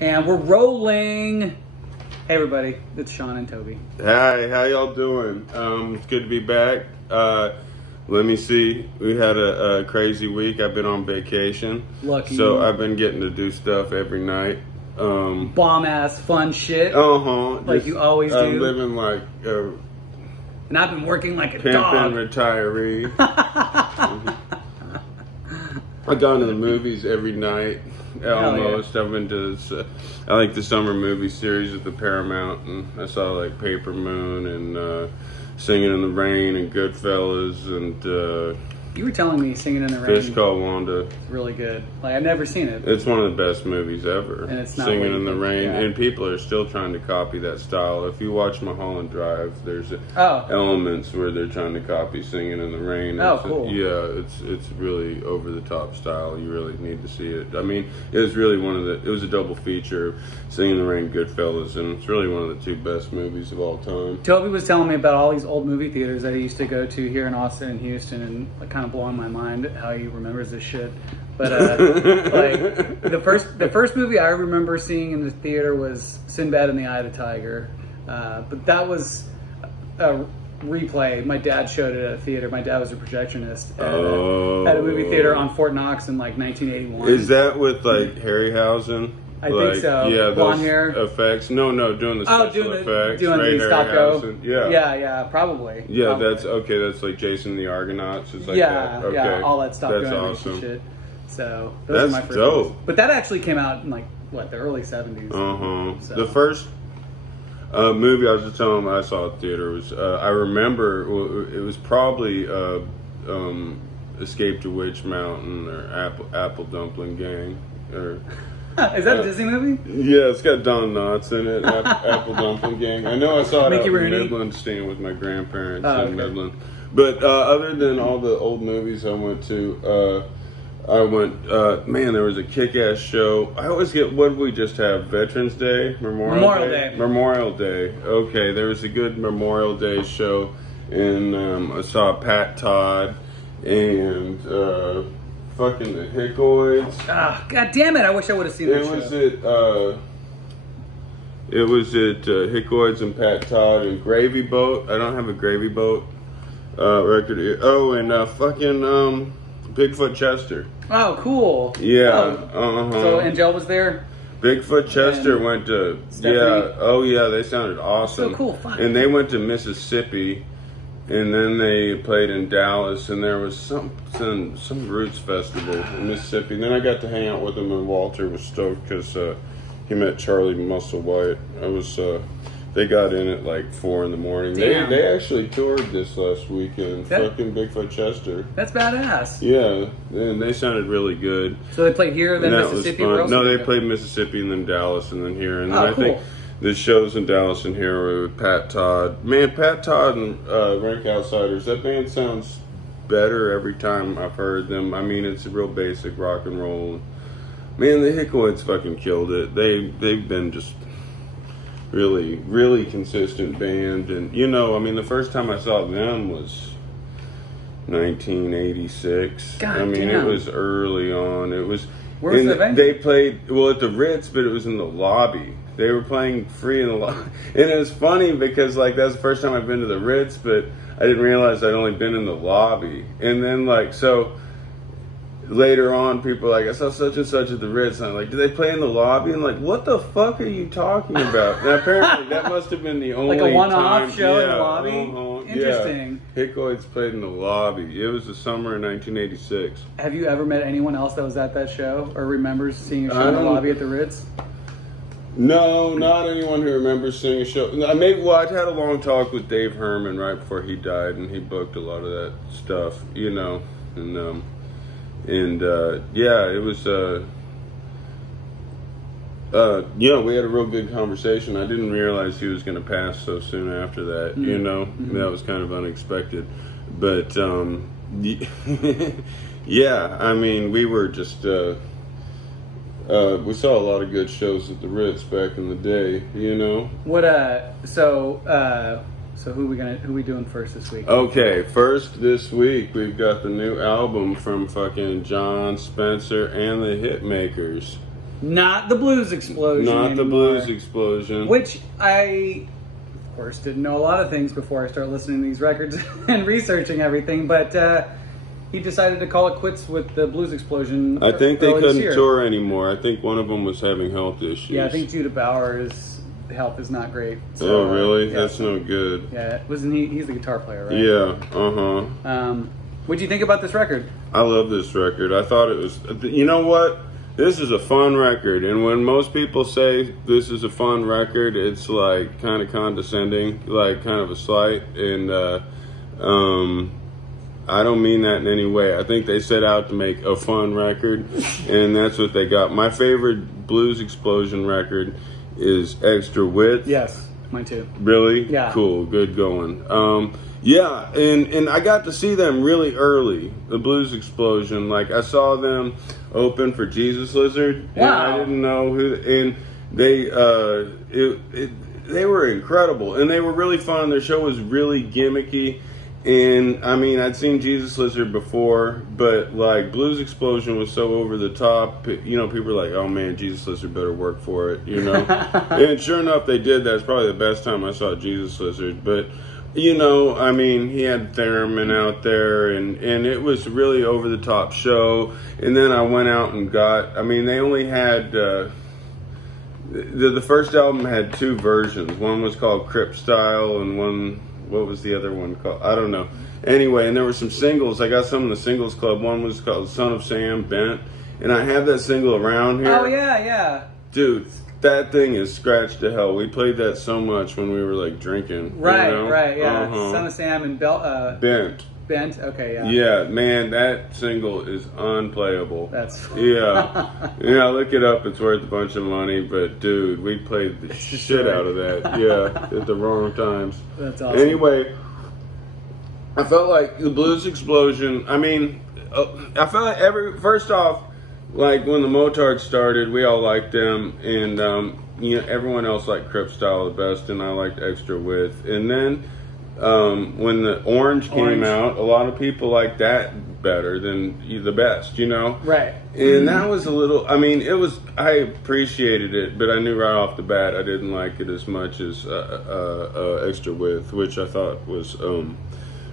And we're rolling. Hey everybody, it's Sean and Toby. Hi, how y'all doing? It's good to be back. Let me see. We had a crazy week. I've been on vacation. Lucky. So I've been getting to do stuff every night. Bomb ass fun shit. Like you always do. I'm living like a and I've been working like a pimpin' dog. retiree. I've gone to the movies every night. Almost. Yeah. I've been to this, I like the summer movie series at the Paramount, and I saw like Paper Moon and Singing in the Rain and Goodfellas and You were telling me Singing in the Rain. Fish Called Wanda. It's really good. Like, I've never seen it. It's one of the best movies ever. And it's not Singing in the Rain. Yeah. And people are still trying to copy that style. If you watch Mulholland Drive, there's elements where they're trying to copy Singing in the Rain. Cool. It's really over the top style. You really need to see it. I mean, it was really it was a double feature, Singing in the Rain, Goodfellas, and it's really one of the two best movies of all time. Toby was telling me about all these old movie theaters that he used to go to here in Austin and Houston, and kind of blowing my mind how he remembers this shit. But like the first movie I remember seeing in the theater was Sinbad and the Eye of the Tiger, but that was a replay. My dad showed it at a theater. My dad was a projectionist at a movie theater on Fort Knox in like 1981. Is that with like Harryhausen? I think so. Yeah, blonde those hair effects. No, doing the special effects. Doing Ray the stop go. Yeah, probably. Yeah, probably. that's okay. That's like Jason the Argonauts. It's like that. Okay. Yeah, all that stop That's go awesome. shit. So those that's are my first dope. movies. But that actually came out in like the early 70s. So. The first movie I was just telling them I saw at the theater was I remember it was probably Escape to Witch Mountain or Apple Dumpling Gang or. Is that a Disney movie? Yeah, it's got Don Knotts in it. Apple Dumpling Gang. I know I saw it out in Midland, staying with my grandparents in Midland. But other than all the old movies I went to, man, there was a kick-ass show. I always get, what did we just have? Veterans Day? Memorial Day? Memorial Day. Okay, there was a good Memorial Day show, and I saw Pat Todd and fucking the Hickoids. Ah, god damn it! I wish I would have seen that show. It was at Hickoids and Pat Todd and Gravy Boat. I don't have a Gravy Boat record here. Oh, and fucking Bigfoot Chester. Oh, cool. Yeah. So Angel was there. Bigfoot Chester went to Stephanie? They sounded awesome. So cool. Fuck. And they went to Mississippi. And then they played in Dallas, and there was some Roots festival in Mississippi. And then I got to hang out with them, and Walter was stoked because he met Charlie Musselwhite. They got in at like 4 in the morning. They actually toured this last weekend. Fucking Bigfoot Chester. That's badass. Yeah, and they sounded really good. So they played here, then Mississippi. No, they played Mississippi, and then Dallas, and then here, and then I think. The shows in Dallas and here were with Pat Todd. Man, Pat Todd and Rank Outsiders, that band sounds better every time I've heard them. I mean, it's real basic rock and roll. Man, the Hickoids fucking killed it. They've been just really, really consistent band. And, I mean, the first time I saw them was 1986. It was early on. It was... Where's the venue? They played, at the Ritz, but it was in the lobby. They were playing free in the lobby. And it was funny because, that's the first time I've been to the Ritz, but I didn't realize I'd only been in the lobby. And then, so later on, people were like, I saw such and such at the Ritz. And I'm like, do they play in the lobby? And what the fuck are you talking about? Now, apparently, that must have been the only a one-off show in the lobby? Interesting. Yeah. Hickoids played in the lobby. It was the summer of 1986. Have you ever met anyone else that was at that show or remembers seeing a show in the lobby at the Ritz? No, not anyone who remembers seeing a show. I'd had a long talk with Dave Herman right before he died, and he booked a lot of that stuff, it was, we had a real good conversation. I didn't realize he was going to pass so soon after that, Mm-hmm. That was kind of unexpected. But, yeah, I mean, we were just, we saw a lot of good shows at the Ritz back in the day, What, so who we doing first this week? Okay, first this week we've got the new album from fucking Jon Spencer and the Hitmakers. Not the Blues Explosion. Not the anymore. Blues Explosion. Which I, of course, didn't know a lot of things before I started listening to these records and researching everything, but he decided to call it quits with the Blues Explosion. I think they couldn't tour anymore. I think one of them was having health issues. Yeah, I think Judah Bauer's health is not great. So, oh, really? Yeah, that's no good. Yeah, wasn't he? He's the guitar player, right? Yeah, What'd you think about this record? I love this record. I thought it was, you know what? This is a fun record, and when most people say this is a fun record, it's like kind of condescending, like kind of a slight, and I don't mean that in any way. I think they set out to make a fun record, and that's what they got. My favorite Blues Explosion record is Extra Width. Yes, mine too. Really? Yeah. Cool. Good going. Yeah, and I got to see them really early, the Blues Explosion. Like, I saw them open for Jesus Lizard. Wow. And I didn't know who, and they were incredible, and they were really fun. Their show was really gimmicky. And I mean, I'd seen Jesus Lizard before, but like Blues Explosion was so over the top. You know, people were like, "Oh man, Jesus Lizard better work for it," you know. And sure enough, they did. That's probably the best time I saw Jesus Lizard. But you know, I mean, he had Theremin out there, and it was really over the top show. And then I went out and got. I mean, they only had. The first album had 2 versions. One was called Crip Style, and one. What was the other one called? I don't know. Anyway, and there were some singles. I got some in the singles club. One was called Son of Sam, Bent. And I have that single around here. Oh, yeah. Dude, that thing is scratched to hell. We played that so much when we were, like, drinking. Right, you know? right, yeah. Son of Sam and Bent. Bent, okay, yeah. Yeah, man, that single is unplayable. That's yeah. Yeah, look it up. It's worth a bunch of money. But, dude, we played the shit out of that. Yeah, at the wrong times. That's awesome. Anyway, I felt like the Blues Explosion, I mean, I felt like first off, like when the Motards started, we all liked them. And, you know, everyone else liked Crip Style the best, and I liked Extra Width. And then... when the Orange came out, a lot of people liked that better than the Best, you know? Right. And that was a little, I mean, I appreciated it, but I knew right off the bat I didn't like it as much as Extra Width, which I thought was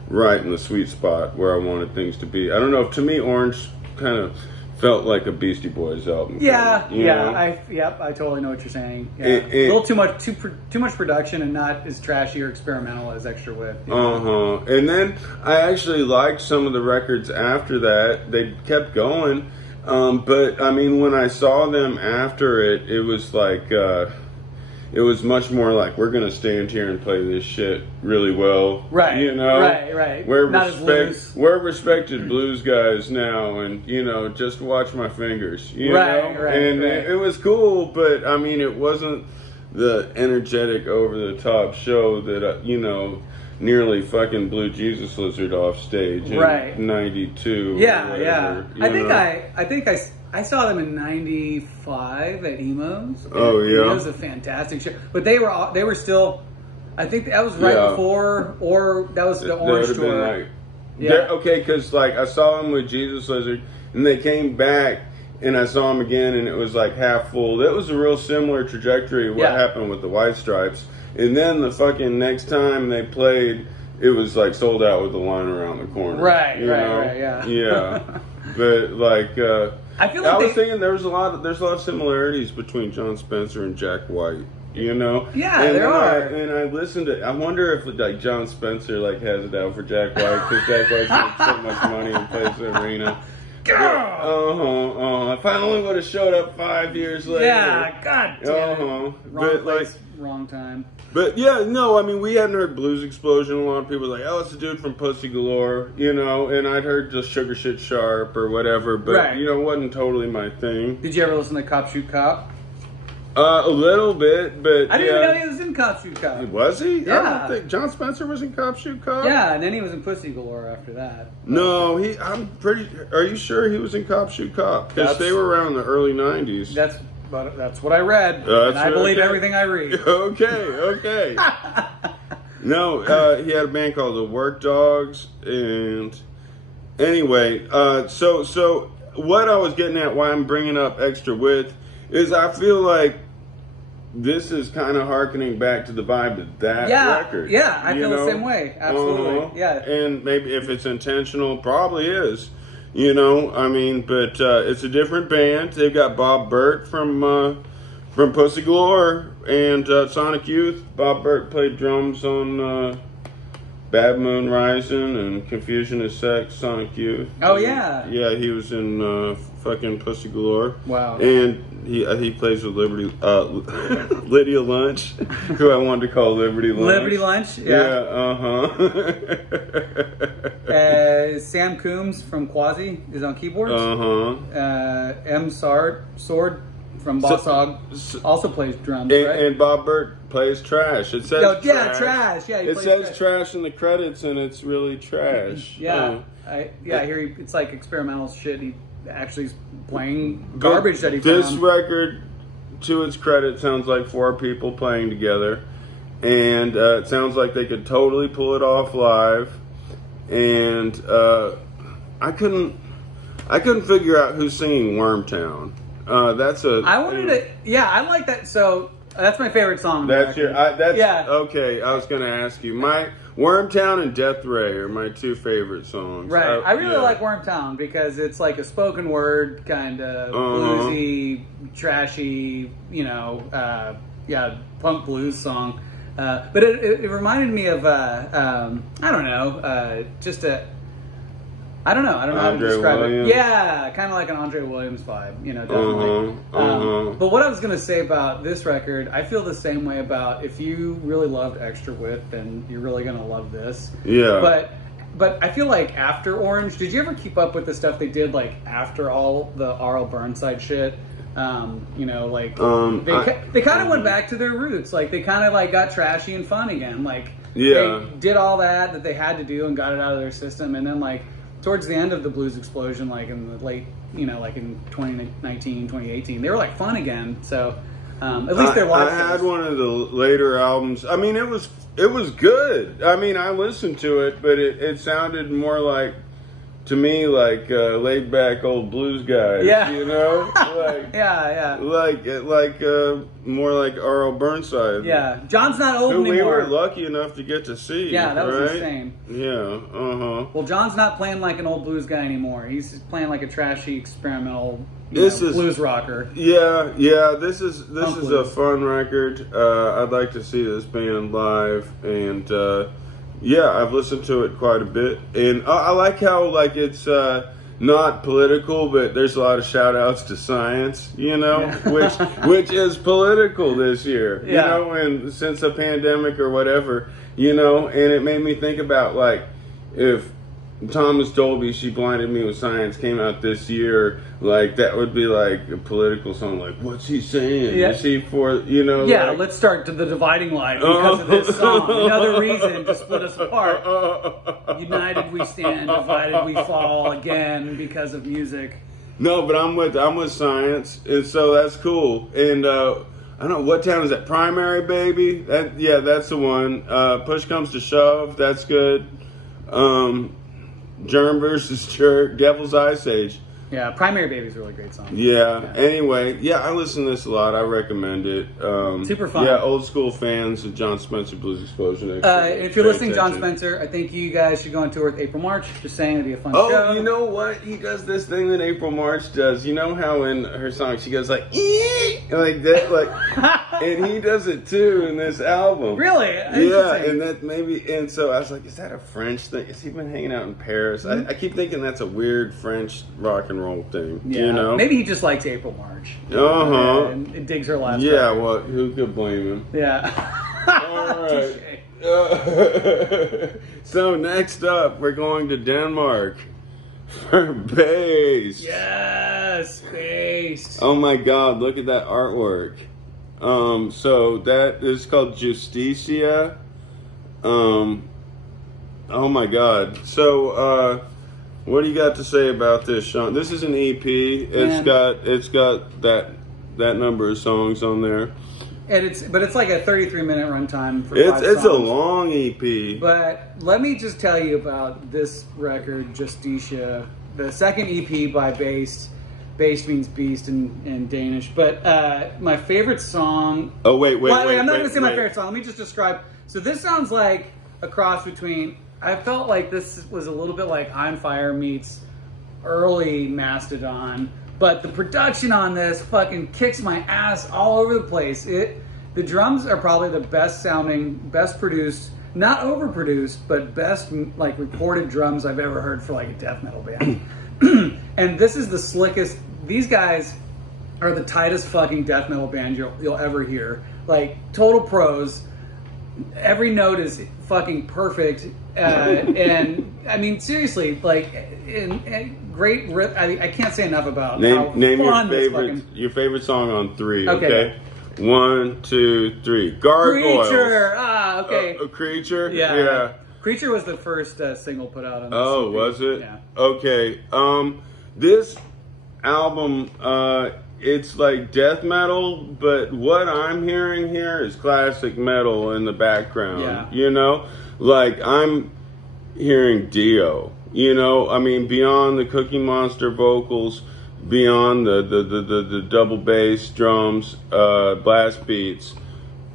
right in the sweet spot where I wanted things to be. I don't know, to me, Orange kind of felt like a Beastie Boys album. Yeah, you know? I totally know what you're saying. Yeah. A little too much production and not as trashy or experimental as Extra Width. You know? And then I actually liked some of the records after that. They kept going, but I mean, when I saw them after it, it was like it was much more like, we're gonna stand here and play this shit really well, right? You know, right. We're respected blues guys now, and you know, just watch my fingers, you know. And it was cool, but I mean, it wasn't the energetic, over the top show that you know, nearly fucking blew Jesus Lizard off stage in '92. Yeah. I think I saw them in '95 at Emo's. Oh yeah, it was a fantastic show. But they were still. I think that was right before, or that was the Orange tour. Okay, because like I saw them with Jesus Lizard, and they came back, and I saw them again, and it was like half full. That was a real similar trajectory of what happened with the White Stripes. And then the fucking next time they played, it was like sold out with the line around the corner. Right, Yeah. But like, I feel like I was thinking there's a lot of similarities between Jon Spencer and Jack White. You know? Yeah, there are. And I listened to. I wonder if like Jon Spencer like has it out for Jack White, because Jack White's made so much money and plays the arena. If I only would have showed up 5 years later. Yeah, god damn it. Wrong place, wrong time. But yeah, no, I mean, we hadn't heard Blues Explosion. A lot of people were like, oh, it's a dude from Pussy Galore, you know, and I'd heard just Sugar Shit Sharp or whatever, but, you know, it wasn't totally my thing. Did you ever listen to Cop Shoot Cop? A little bit, but I didn't even know he was in Cop Shoot Cop. Was he? Yeah. I don't think Jon Spencer was in Cop Shoot Cop. Yeah, and then he was in Pussy Galore after that. No, are you sure he was in Cop Shoot Cop? Because they were around in the early 90s. That's what I read, and I believe everything I read. Okay. No, he had a band called the Work Dogs, and anyway, so what I was getting at, why I'm bringing up Extra Width, is I feel like this is kind of harkening back to the vibe of that record. Yeah, I feel the same way. Absolutely. Yeah. And maybe if it's intentional, probably is. You know, I mean, but it's a different band. They've got Bob Burt from Pussy Galore and Sonic Youth. Bob Burt played drums on Bad Moon Rising and Confusion is Sex, Sonic Youth. Oh, yeah. Yeah, he was in fucking Pussy Galore. Wow. And he plays with Lydia Lunch, who I wanted to call Liberty Lunch. Liberty Lunch, yeah. Sam Coombs from Quasi is on keyboards. M. Sword from Boss Hog also plays drums, right? And Bob Burt plays trash. It says trash. Yeah, it says trash in the credits, and it's really trash. Yeah, I hear it's like experimental shit. He actually is playing garbage that he found. This record, to its credit, sounds like 4 people playing together, and it sounds like they could totally pull it off live. And I couldn't figure out who's singing Wormtown. I like that. So that's my favorite song. Okay. I was going to ask you. My Wormtown and Death Ray are my 2 favorite songs. Right. I really like Wormtown because it's like a spoken word kind of bluesy, trashy, punk blues song. But it reminded me of I don't know how to describe it. Yeah, kind of like an Andre Williams vibe, definitely. But what I was going to say about this record, I feel the same way about if you really loved Extra Wit, then you're really going to love this. Yeah. But I feel like after Orange, did you ever keep up with the stuff they did like after all the R.L. Burnside shit? They kind of went back to their roots. Like they kind of like got trashy and fun again. Like they did all that they had to do and got it out of their system, and then like towards the end of the blues explosion, like in the late, like in 2019, 2018, they were like fun again. So at least their live. I had one of the later albums. I mean, it was good. I mean, I listened to it, but it sounded more like, to me, like laid back old blues guys. Yeah. Like like more like R.L. Burnside. Yeah, John's not old anymore. We were lucky enough to get to see. Yeah, that was insane. Yeah. Well, John's not playing like an old blues guy anymore. He's playing like a trashy experimental blues rocker. Yeah. This is a fun record. I'd like to see this band live, and I've listened to it quite a bit, and I like how it's not political, but there's a lot of shout outs to science, which is political this year, and since the pandemic or whatever, and it made me think about like if Thomas Dolby, She Blinded Me with Science came out this year, like that would be like a political song, like what's he saying? Yeah. Is he for let's start to the dividing line because of this song. Another reason to split us apart. United we stand, divided we fall again because of music. No, but I'm with Science, and so that's cool. And I don't know, what town is that? Primary Baby? That's the one. Push Comes to Shove, that's good. Germ versus Jerk, Devil's Ice Age. Yeah, Primary Baby is a really great song. Yeah. Anyway, I listen to this a lot. I recommend it. Super fun. Yeah, old school fans of Jon Spencer Blues Explosion. If you're listening to Jon Spencer, I think you guys should go on tour with April March. Just saying, it'd be a fun show. Oh, you know what? He does this thing that April March does. You know how in her song she goes like, ee! Like that, like, and he does it too in this album. Really? Yeah, and that maybe, and so I was like, is that a French thing? Has he been hanging out in Paris? I keep thinking that's a weird French rock and roll thing. Yeah, maybe he just likes April March. And it digs her last. Yeah, well, who could blame him? Yeah. All right. So next up, we're going to Denmark for Baest. Yes, Baest. Oh my God! Look at that artwork. So that is called Justicia. Oh my God! So what do you got to say about this, Sean? This is an EP. It's got that number of songs on there. And it's like a 33-minute runtime for 5 songs. It's a long EP. But let me just tell you about this record, Justicia, the second EP by Baest. Baest means beast in Danish. But my favorite song... Oh, wait. I'm not going to say my favorite song. Let me just describe. So this sounds like a cross between... I felt like this was a little bit like On Fire meets early Mastodon. But the production on this fucking kicks my ass all over the place. The drums are probably the best sounding, best produced, not overproduced, but best like recorded drums I've ever heard for like a death metal band. And this is the slickest. These guys are the tightest fucking death metal band you'll ever hear. Like total pros. Every note is fucking perfect. And I mean, seriously, like, great. I can't say enough about name your favorite song on 3. Okay. 1, 2, 3. Gargoyles. Creature. Okay. Creature. Yeah. Creature was the first single put out on this. Oh, was it? Yeah. Okay. This album, it's like death metal, but what I'm hearing here is classic metal in the background. Yeah. You know, like I'm hearing Dio. You know, I mean, beyond the Cookie Monster vocals, beyond the double bass drums, blast beats.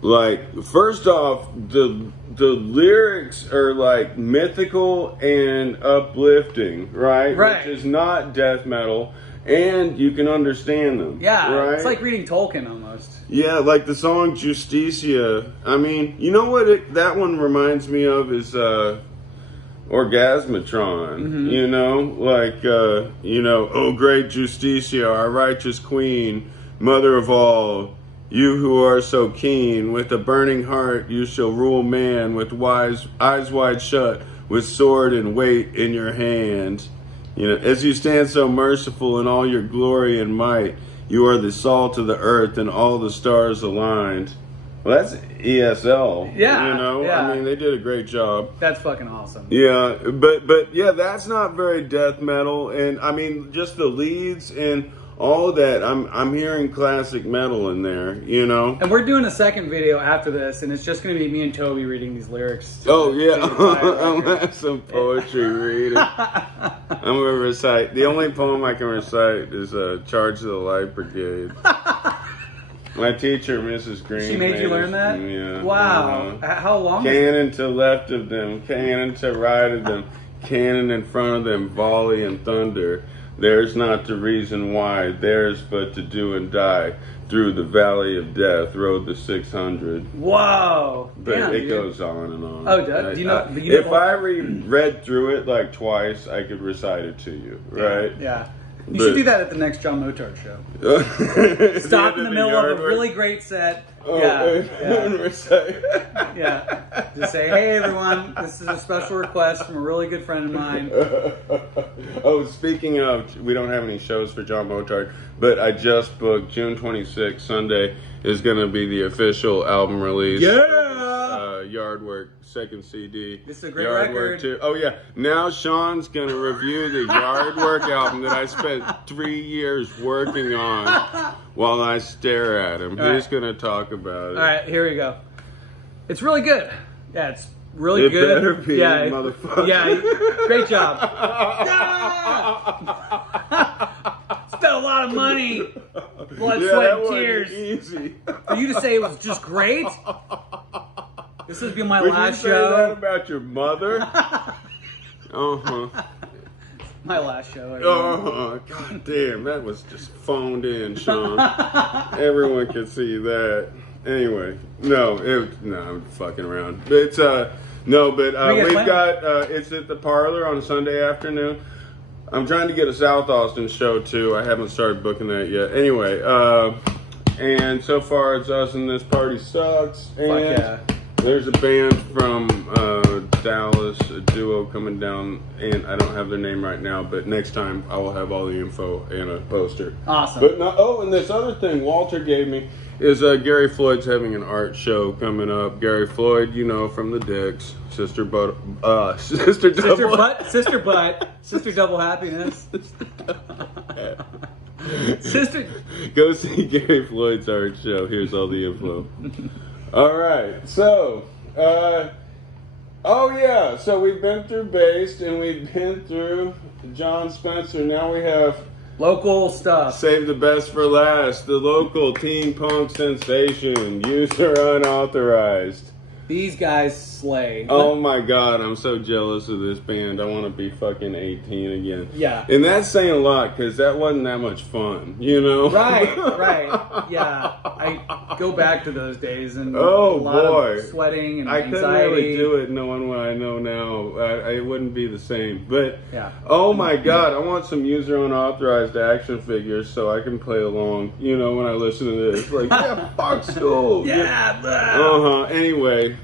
Like, first off, the lyrics are like mythical and uplifting, right? Right. Which is not death metal, and you can understand them. Yeah, right? It's like reading Tolkien almost. Yeah, like the song Justicia. I mean, you know what that one reminds me of is Orgasmatron. You know, like oh great Justicia, our righteous queen, mother of all. You who are so keen, with a burning heart you shall rule man, with eyes wide shut, with sword and weight in your hand. You know, as you stand so merciful in all your glory and might, you are the salt of the earth and all the stars aligned. Well, that's ESL. Yeah. You know, yeah. I mean, they did a great job. That's fucking awesome. Yeah, but yeah, that's not very death metal, and I mean, just the leads and all of that, I'm hearing classic metal in there, you know? And we're doing a second video after this, and it's just going to be me and Toby reading these lyrics. Oh, yeah. I'm going to have some poetry reading. I'm going to recite. The only poem I can recite is Charge of the Light Brigade. My teacher, Mrs. Green. She made you learn that? Yeah. Wow. How long? Cannon to left of them, cannon to right of them, cannon in front of them, volley and thunder. There's not the reason why, there's but to do and die. Through the valley of death rode the 600. Whoa! But damn, it goes on and on. Oh, does? Do you know? If I read through it like twice, I could recite it to you, right? Yeah. You should do that at the next Jon Motard show. Stop in the middle of a really great set. Oh, yeah. Just say, hey everyone, this is a special request from a really good friend of mine. Oh, speaking of, we don't have any shows for Jon Motard, but I just booked June 26th, Sunday, is going to be the official album release. Yeah! Yardwork, second CD. This is a great Yardwork record. too. Oh yeah, now Sean's going to review the Yardwork album that I spent 3 years working on while I stare at him. He's going to talk about it. All right, here we go. It's really good. Yeah, it's really good. It better be, yeah, motherfucker. Yeah, great job. Spent a lot of money, blood, sweat, and tears. Easy. For you to say it was just great. This would be my Would last you say show. That about your mother? My last show. God damn, that was just phoned in, Sean. Everyone can see that. Anyway, no, I'm fucking around. It's we've got it's at the Parlor on Sunday afternoon. I'm trying to get a South Austin show too. I haven't started booking that yet. Anyway, and so far it's us and This Party Sucks. And fuck yeah. There's a band from Dallas, a duo coming down, and I don't have their name right now, but next time I will have all the info and a poster. Awesome. But and this other thing Walter gave me is Gary Floyd's having an art show coming up. Gary Floyd, you know, from the Dicks, Sister Double Happiness. Sister. Go see Gary Floyd's art show. Here's all the info. All right, so, so we've been through Baest and we've been through Jon Spencer. Now we have Local stuff. Save the best for last. The local teen punk sensation, User Unauthorized. These guys slay. Oh my god, I'm so jealous of this band. I want to be fucking 18 again. Yeah. And that's saying a lot, because that wasn't that much fun, you know? Right, right. Yeah. I go back to those days and oh, a lot boy. of sweating and I anxiety. couldn't really do it knowing what I know now. It wouldn't be the same. But, yeah. Oh my god, I want some User Unauthorized action figures so I can play along, you know, when I listen to this. Like, yeah, fuck school. Yeah. Anyway.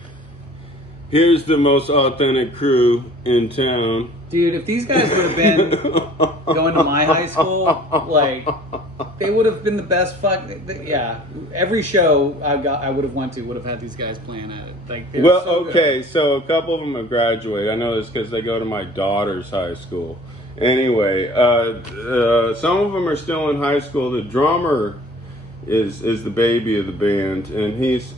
Here's the most authentic crew in town. Dude, if these guys would have been going to my high school, like, they would have been the best yeah. Every show I would have went to would have had these guys playing at it. Like, well, so okay, so a couple of them have graduated. I know this because they go to my daughter's high school. Anyway, some of them are still in high school. The drummer is the baby of the band, and he's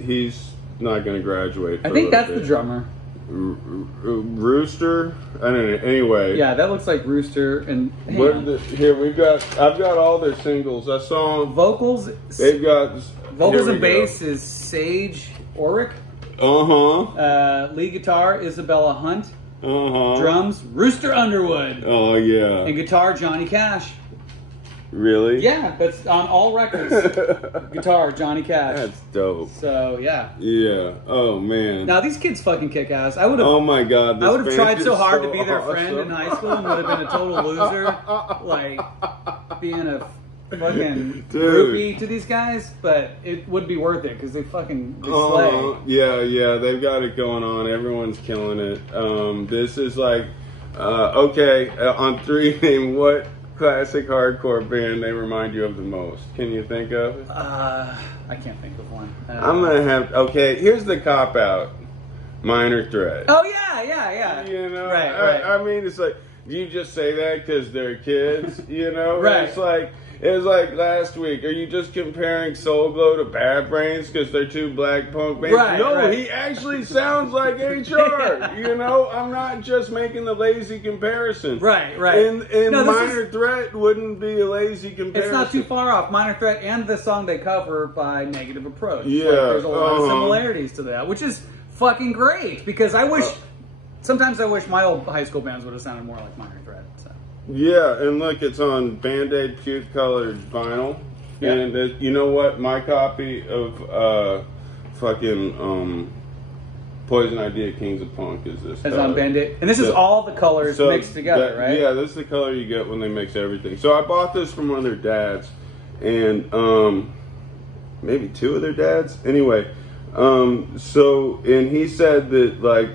not going to graduate. I think that's the drummer. Rooster? I don't know. Anyway. Yeah, that looks like Rooster. And here I've got all their singles. I saw them. Vocals. They've got vocals and bass is Sage Oric. Lead guitar Isabella Hunt. Drums Rooster Underwood. Oh yeah. And guitar Johnny Cash. Really? Yeah, that's on all records. Guitar, Johnny Cash. That's dope. So, yeah. Yeah. Oh, man. Now, these kids fucking kick ass. I would have. Oh, my God. I would have tried so hard to be their friend in high school and would have been a total loser. Like, being a fucking groupie to these guys. But it would be worth it because they slay. Yeah. They've got it going on. Everyone's killing it. This is like, on 3, name what classic hardcore band they remind you of the most? Can you think of? I can't think of one. I'm gonna have. Okay, here's the cop out. Minor Threat. Oh yeah. You know, right. I mean, it's like, do you just say that because they're kids? You know, right? It was like last week. Are you just comparing Soul Glow to Bad Brains because they're two black punk bands? Right, no, right. He actually sounds like HR. You know, I'm not just making the lazy comparison. Right. And Minor Threat wouldn't be a lazy comparison. It's not too far off. Minor Threat and the song they cover by Negative Approach. Yeah. Like, there's a lot of similarities to that, which is fucking great because sometimes I wish my old high school bands would have sounded more like Minor Threat. So. Yeah, and look, it's on Band-Aid cute colored vinyl. Yeah. And you know what? My copy of Poison Idea Kings of Punk is this. It's on Band-Aid. And this is all the colors mixed together, right? Yeah, this is the color you get when they mix everything. So I bought this from one of their dads, and maybe 2 of their dads. Anyway, and he said that, like,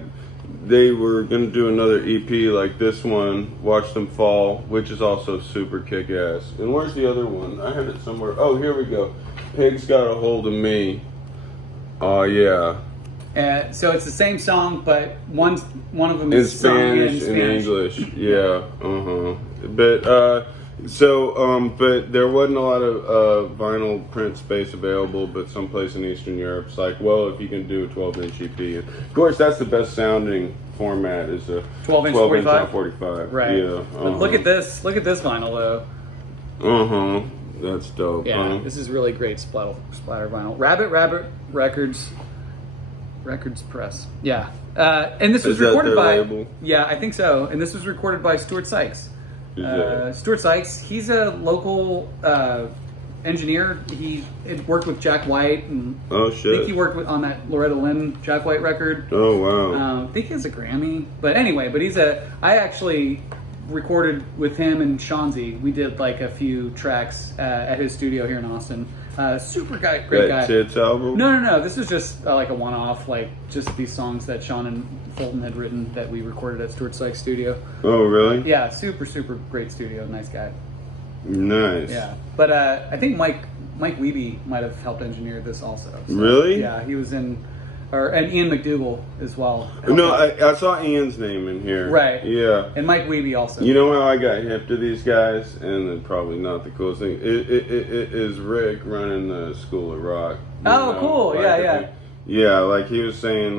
they were going to do another EP like this one, Watch Them Fall, which is also super kick-ass. And where's the other one? I had it somewhere. Oh, here we go. Pigs Got a Hold of Me. Oh, yeah. So it's the same song, but one of them in is Spanish sung in and English. Yeah. But there wasn't a lot of vinyl print space available, but someplace in Eastern Europe, it's like, well, if you can do a 12-inch EP. And of course, that's the best sounding format is a 12-inch on 45. Right. Yeah. But look at this vinyl, though. That's dope. Yeah, this is really great splatter vinyl. Rabbit Records Press. Yeah. And this was recorded by... label? Yeah, I think so. And this was recorded by Stuart Sykes. Stuart Sykes, he's a local engineer. He had worked with Jack White, and oh shit, I think he worked on that Loretta Lynn Jack White record. Oh wow, I think he has a Grammy. But anyway, I actually recorded with him and Shanzi. We did like a few tracks at his studio here in Austin. Super great guy. Tits album? No. This is just like a one-off, like just these songs that Sean and Fulton had written that we recorded at Stuart Sykes' studio. Oh, really? Yeah, super great studio. Nice guy. Nice. Yeah, but I think Mike Wiebe might have helped engineer this also. So, really? Yeah, he was in, and Ian McDougall as well. No, I saw Ian's name in here. Right. Yeah. And Mike Wiebe also. You know how I got hip to these guys, and then probably not the coolest thing. It is Rick running the School of Rock. Oh, cool! Yeah. Yeah, like he was saying,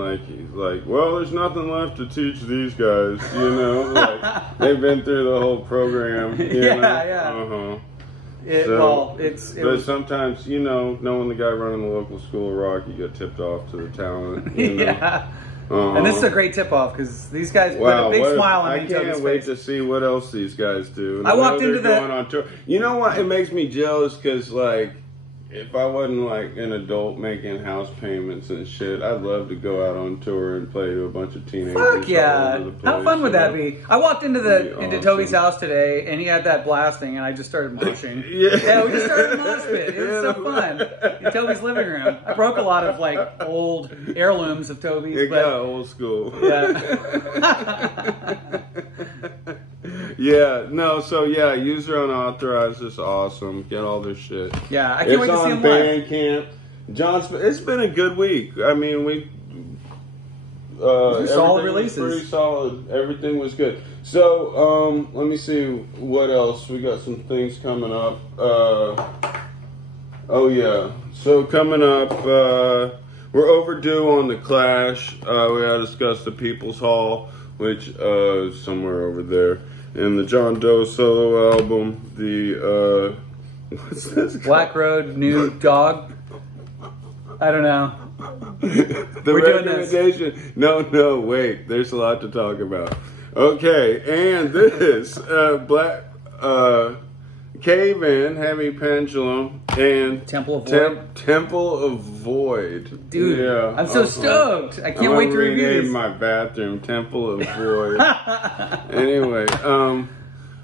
well, there's nothing left to teach these guys, you know, like they've been through the whole program. You know? Yeah. But sometimes, you know, knowing the guy running the local school of rock, you get tipped off to the talent. You know? Yeah. And this is a great tip-off because these guys put a big smile on me. I can't wait to see what else these guys do. I walked into going on tour. You know what? It makes me jealous because, like, if I wasn't like an adult making house payments and shit, I'd love to go out on tour and play to a bunch of teenagers. Fuck yeah! All over the place, how fun would that be? I walked into awesome. Toby's house today, and he had that blasting, and I just started moshing. Yeah, we just started a mosh pit. It was so fun in Toby's living room. I broke a lot of like old heirlooms of Toby's. It got old school. Yeah. Yeah, no, so yeah, User Unauthorized is awesome. Get all their shit. Yeah, I can't wait to see them live. Bandcamp. It's been a good week. I mean, we solid releases. Pretty solid. Everything was good. So, let me see what else. We got some things coming up. Oh yeah. So coming up, we're overdue on the Clash. We gotta discuss the People's Hall, which is somewhere over there. And the John Doe solo album, the what's this? Black Road New Dog. I don't know. We're recommendation. Doing this. No, wait. There's a lot to talk about. Okay, and this Cave In, Heavy Pendulum, and Temple of Void. Temple of Void. Dude, yeah, I'm so stoked. I can't wait to review these. My bathroom, Temple of Void. Anyway,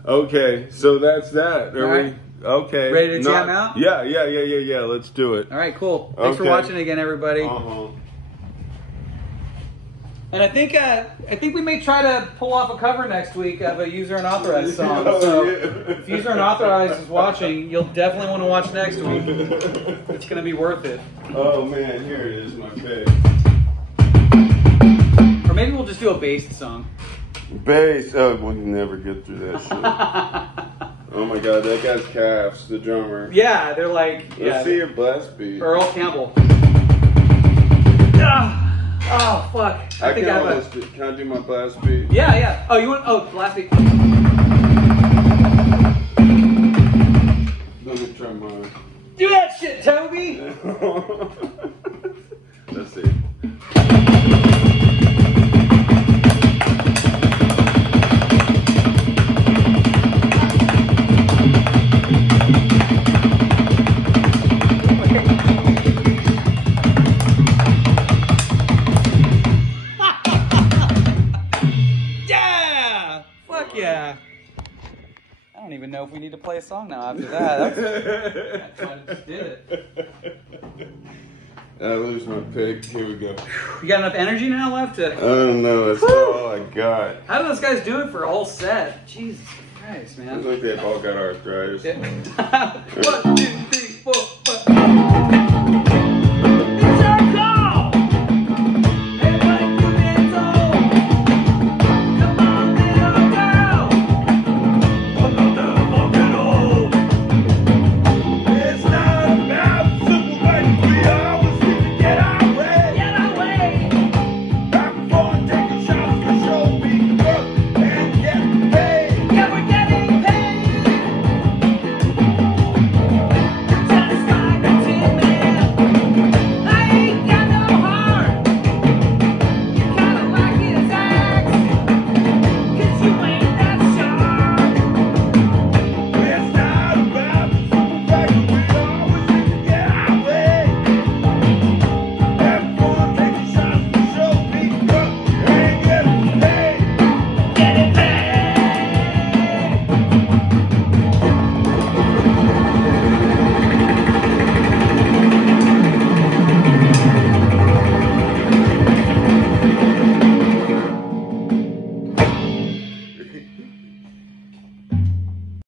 okay, so that's that. Okay. Ready to jam out? Yeah. Let's do it. All right, cool. Thanks for watching again, everybody. And I think we may try to pull off a cover next week of a User Unauthorized song. So if User Unauthorized is watching, you'll definitely want to watch next week. It's going to be worth it. Oh man, here it is, my pick. Or maybe we'll just do a Baest song. Bass. Oh, we can never get through that shit. Oh my god, that guy's calves, the drummer. Yeah, they're like... Let's see your blast beat. Earl Campbell. Oh, fuck. I think can I do my blast beat? Yeah. Oh, you want... Oh, blast beat. Let me try mine. Do that shit, Toby! Let's see. Yeah. I don't even know if we need to play a song now after that. I just did it. I lose my pick. Here we go. You got enough energy now left to... I don't know. That's all I got. How do those guys do it for a whole set? Jesus Christ, man. Looks like they've all got arthritis. Yeah. 1, 2,